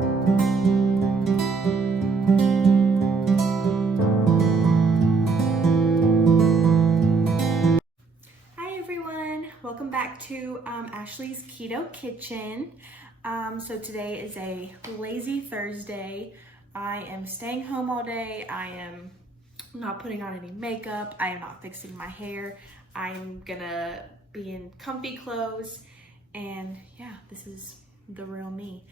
Hi everyone, welcome back to Ashley's Keto Kitchen. So today is a lazy Thursday. I am staying home all day. I am not putting on any makeup. I am not fixing my hair. I'm gonna be in comfy clothes, and yeah, this is the real me.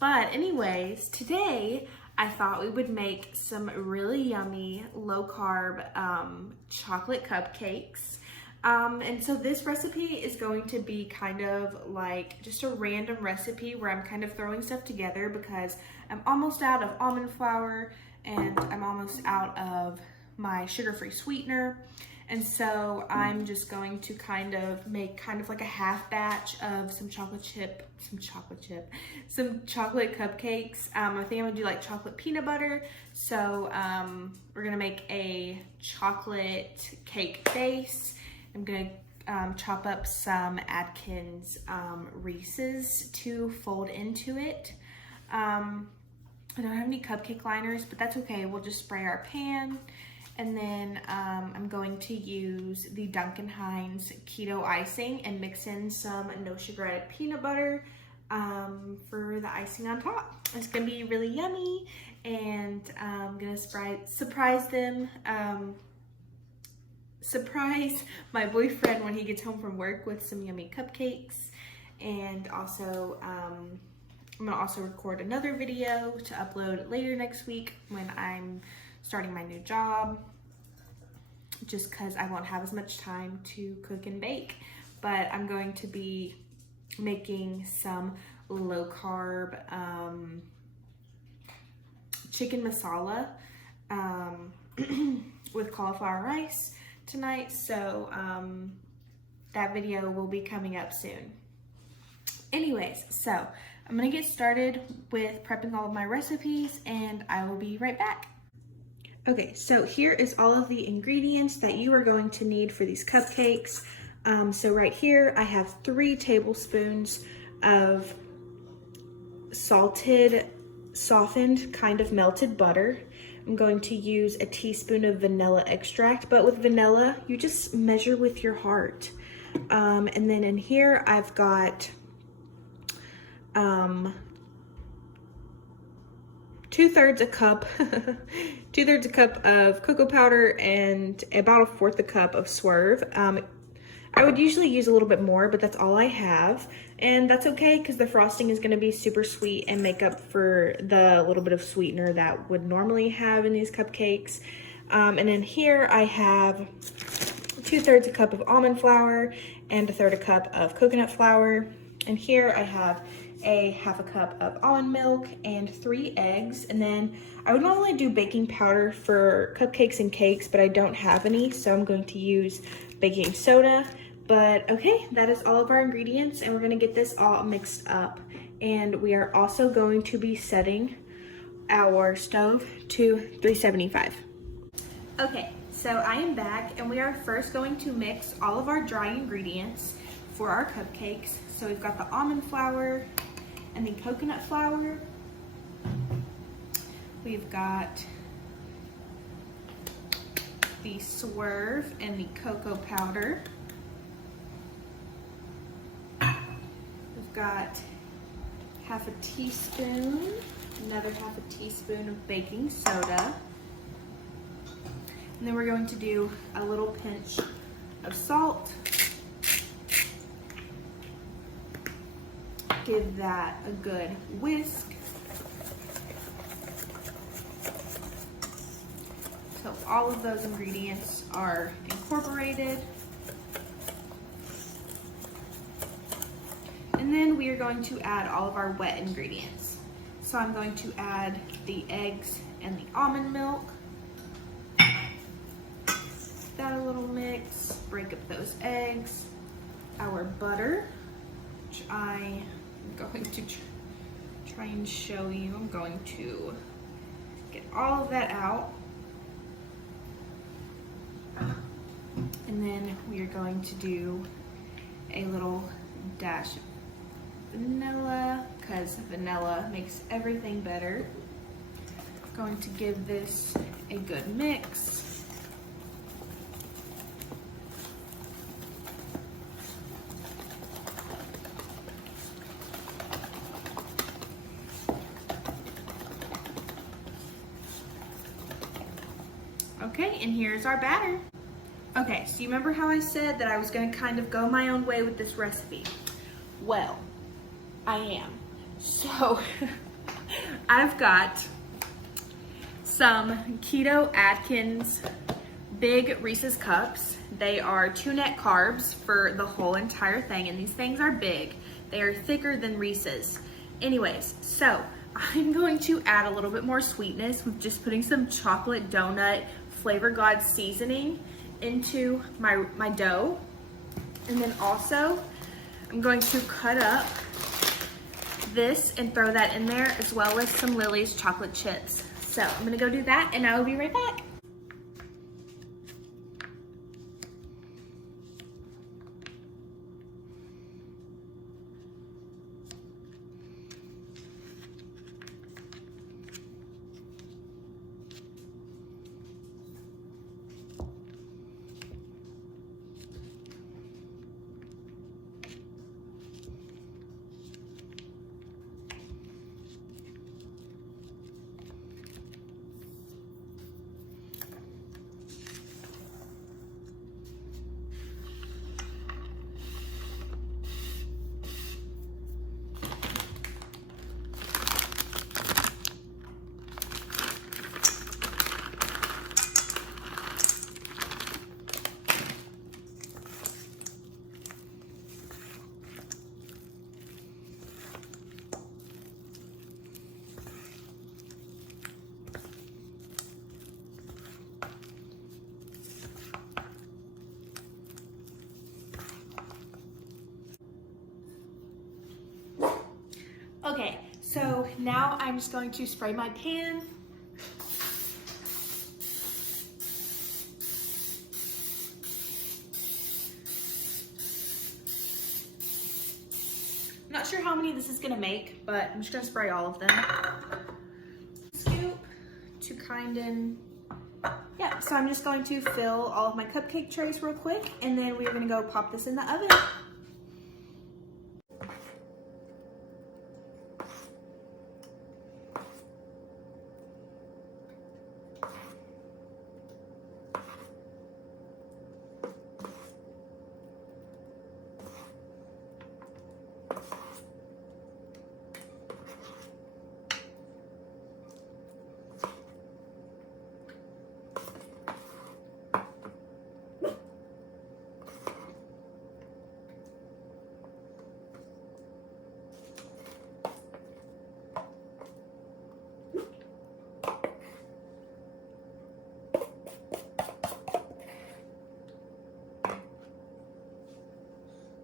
But anyways, today I thought we would make some really yummy low carb chocolate cupcakes. And so this recipe is going to be kind of like just a random recipe where I'm kind of throwing stuff together because I'm almost out of almond flour and I'm almost out of my sugar-free sweetener. And so I'm just going to kind of make kind of like a half batch of some chocolate cupcakes. I think I'm gonna do like chocolate peanut butter. So we're gonna make a chocolate cake base. I'm gonna chop up some Atkins Reese's to fold into it. I don't have any cupcake liners, but that's okay. We'll just spray our pan. And then I'm going to use the Duncan Hines keto icing and mix in some no sugar added peanut butter for the icing on top. It's gonna be really yummy, and I'm gonna surprise them. Surprise my boyfriend when he gets home from work with some yummy cupcakes. And also I'm gonna also record another video to upload later next week when I'm starting my new job, just because I won't have as much time to cook and bake. But I'm going to be making some low carb chicken masala with cauliflower rice tonight. So that video will be coming up soon. Anyways, so I'm gonna get started with prepping all of my recipes and I will be right back. Okay, so here is all of the ingredients that you are going to need for these cupcakes. So right here, I have 3 tablespoons of salted, softened, kind of melted butter. I'm going to use a teaspoon of vanilla extract, but with vanilla, you just measure with your heart. And then in here, I've got 2/3 a cup, 2/3 a cup of cocoa powder and about 1/4 a cup of Swerve. I would usually use a little bit more, but that's all I have. And that's okay because the frosting is gonna be super sweet and make up for the little bit of sweetener that would normally have in these cupcakes. And in here I have 2/3 a cup of almond flour and 1/3 a cup of coconut flour. And here I have a 1/2 cup of almond milk and 3 eggs. And then I would normally do baking powder for cupcakes and cakes, but I don't have any, so I'm going to use baking soda. But okay, that is all of our ingredients, and we're gonna get this all mixed up. And we are also going to be setting our stove to 375. Okay, so I am back, and we are first going to mix all of our dry ingredients for our cupcakes. So we've got the almond flour and the coconut flour. We've got the Swerve and the cocoa powder. We've got 1/2 teaspoon, another 1/2 teaspoon of baking soda. And then we're going to do a little pinch of salt. Give that a good whisk. So all of those ingredients are incorporated. And then we are going to add all of our wet ingredients. So I'm going to add the eggs and the almond milk. That a little mix, break up those eggs. Our butter, which I am going to try and show you. I'm going to get all of that out. And then we are going to do a little dash of vanilla, because vanilla makes everything better. Going to give this a good mix. Okay, and here's our batter. Okay, so you remember how I said that I was gonna kind of go my own way with this recipe? Well, I am. So, I've got some Keto Atkins big Reese's cups. They are 2 net carbs for the whole entire thing, and these things are big. They are thicker than Reese's. Anyways, so I'm going to add a little bit more sweetness with just putting some chocolate donut Flavor God seasoning into my dough. And then also, I'm going to cut up this and throw that in there, as well as some Lily's chocolate chips. So I'm gonna go do that and I will be right back. Okay, so now I'm just going to spray my pan. I'm not sure how many this is gonna make, but I'm just gonna spray all of them. Scoop to yeah, so I'm just going to fill all of my cupcake trays real quick, and then we're gonna go pop this in the oven.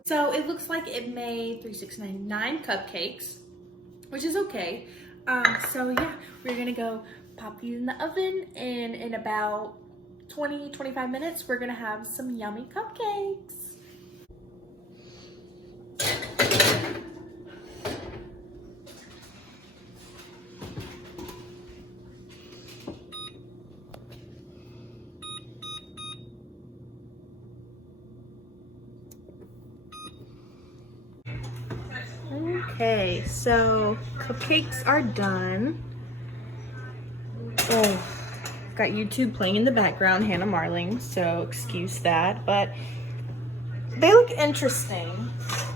So it looks like it made 3, 6, 9 cupcakes, which is okay. So yeah, we're gonna go pop these in the oven, and in about 20-25 minutes, we're gonna have some yummy cupcakes. Okay, so cupcakes are done. Oh, got YouTube playing in the background, Hannah Marling, so excuse that, but they look interesting.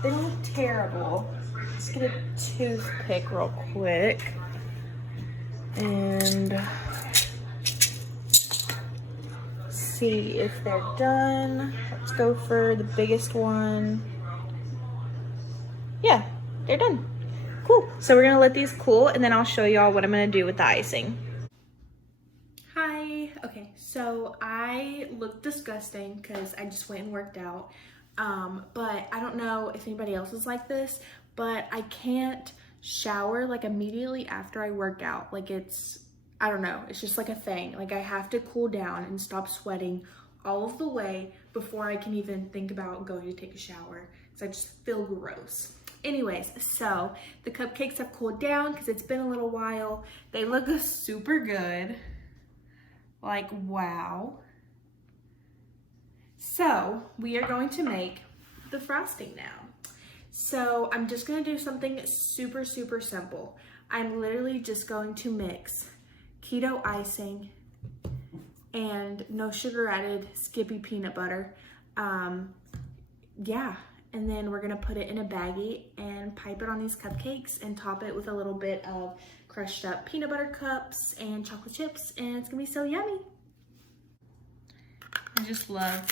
They don't look terrible. Let's get a toothpick real quick and see if they're done. Let's go for the biggest one. Yeah, they're done. Cool. So we're gonna let these cool, and then I'll show y'all what I'm gonna do with the icing. Hi. Okay, so I look disgusting because I just went and worked out. But I don't know if anybody else is like this, but I can't shower like immediately after I work out. Like I don't know, it's just like a thing. Like I have to cool down and stop sweating all of the way before I can even think about going to take a shower, because I just feel gross. Anyways, so the cupcakes have cooled down because it's been a little while. They look super good. Like, wow. So we are going to make the frosting now. So I'm just gonna do something super simple. I'm literally just going to mix keto icing and no sugar added Skippy peanut butter. Yeah, and then we're gonna put it in a baggie and pipe it on these cupcakes and top it with a little bit of crushed up peanut butter cups and chocolate chips, and it's gonna be so yummy. I just love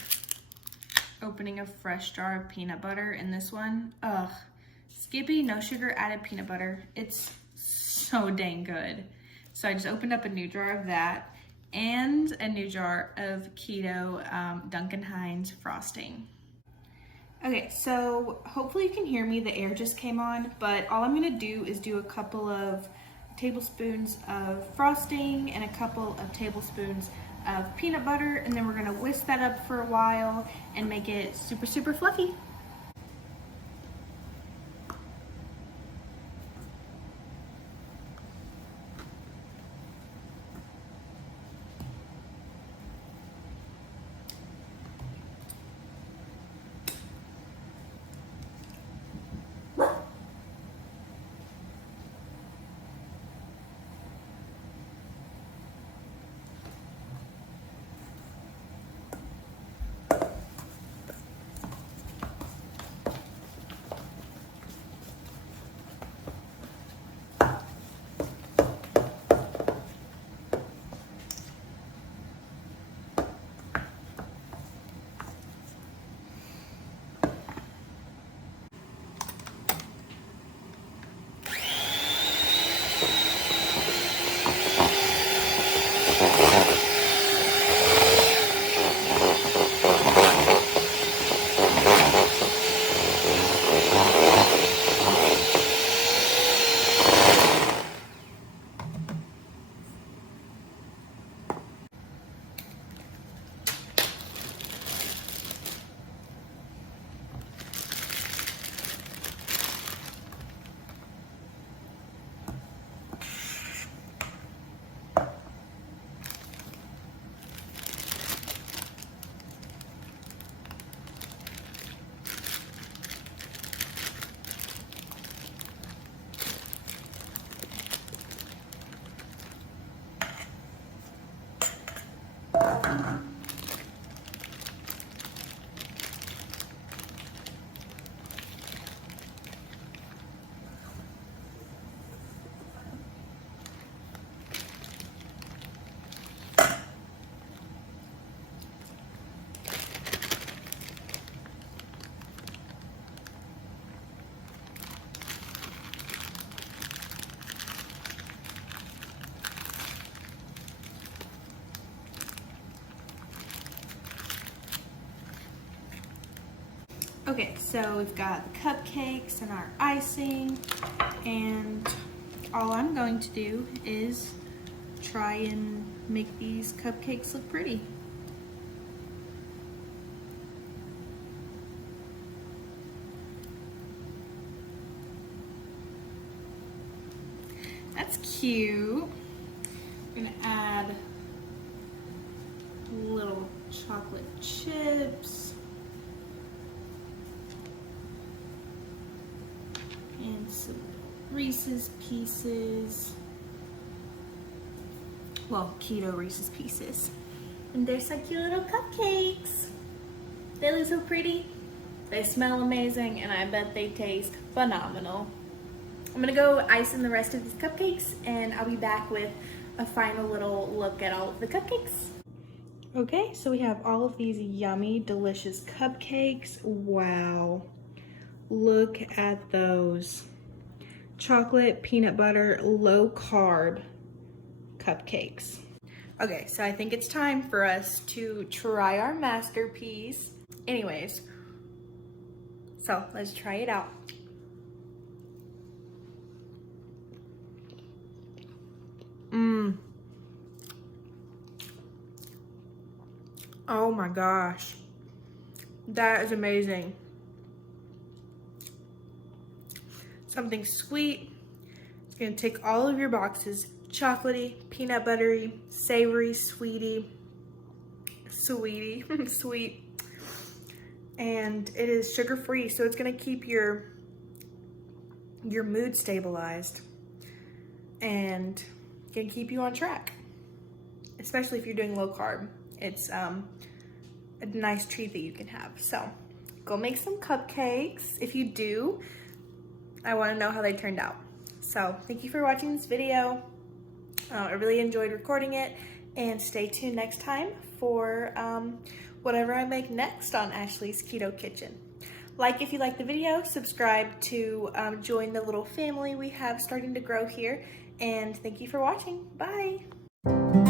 opening a fresh jar of peanut butter, and this one, ugh, Skippy no sugar added peanut butter. It's so dang good. So I just opened up a new jar of that and a new jar of keto Duncan Hines frosting. Okay, so hopefully you can hear me. The air just came on, but all I'm gonna do is do a couple of tablespoons of frosting and a couple of tablespoons of peanut butter, and then we're gonna whisk that up for a while and make it super fluffy. Okay, so we've got the cupcakes and our icing, and all I'm going to do is try and make these cupcakes look pretty. That's cute. I'm gonna add little chocolate chips. And some Reese's Pieces. Well, keto Reese's Pieces. And they're so cute little cupcakes. They look so pretty. They smell amazing, and I bet they taste phenomenal. I'm gonna go ice in the rest of these cupcakes, and I'll be back with a final little look at all of the cupcakes. Okay, so we have all of these yummy, delicious cupcakes. Wow. Look at those. Chocolate, peanut butter, low carb cupcakes. Okay, so I think it's time for us to try our masterpiece. Anyways, so let's try it out. Oh my gosh. That is amazing. something sweet. It's gonna tick all of your boxes. Chocolatey, peanut buttery, savory, sweet. And it is sugar-free, so it's gonna keep your mood stabilized and gonna keep you on track, especially if you're doing low carb. It's a nice treat that you can have. So go make some cupcakes. If you do, I want to know how they turned out. So thank you for watching this video. I really enjoyed recording it, and stay tuned next time for whatever I make next on Ashley's Keto Kitchen. Like if you like the video, subscribe to join the little family we have starting to grow here, and thank you for watching. Bye.